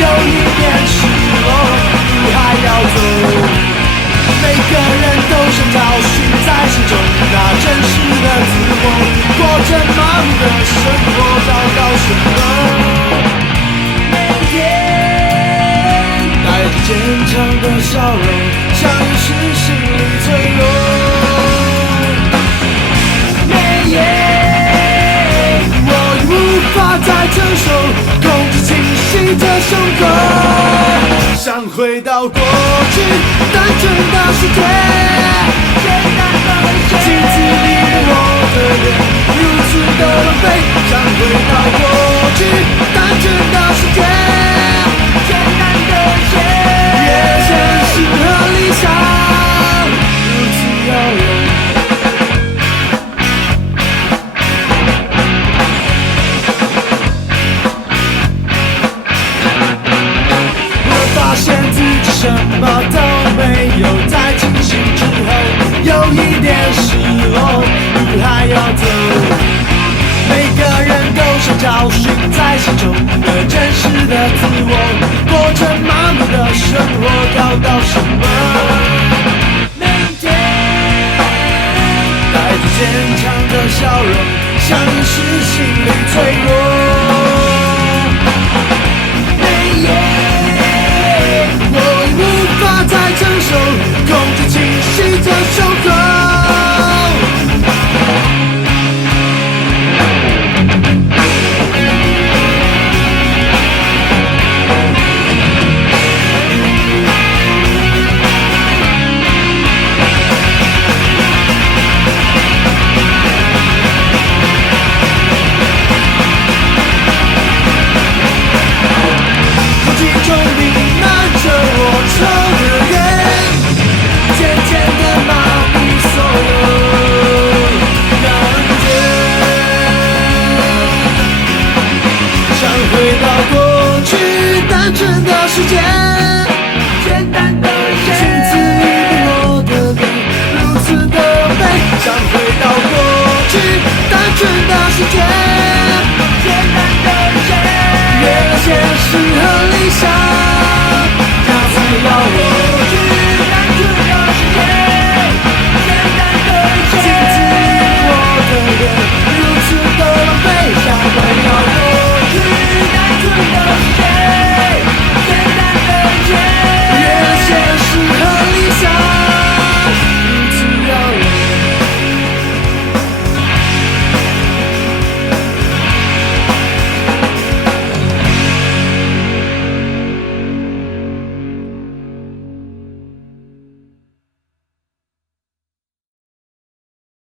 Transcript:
有一点失落，路还要走。每个人都想找寻在心中那真实的自我，过着麻木的生活，找到什么？每天带着坚强的笑容，像有时心里脆弱。每夜我已无法再承受，控制清晰的胸口，想回到过去单纯的世界，镜子里我的脸如此的狼狈，想回到过去单纯的世界，越现实和理想如此遥远。发现自己什么都没有，在清醒之后有一点失落，路还要走。每个人都想找寻在心中的真实的自我，过着麻木的生活，找到什么？每天带着坚强的笑容，像是心里脆弱。无法再承受，控制清晰的胸口。空气中弥漫着我抽的烟，渐渐地麻痹所有感觉，想回到过去单纯的世界，简单的镜子里我的脸如此的美，想回到过去单纯的世界，简单的人，越现实。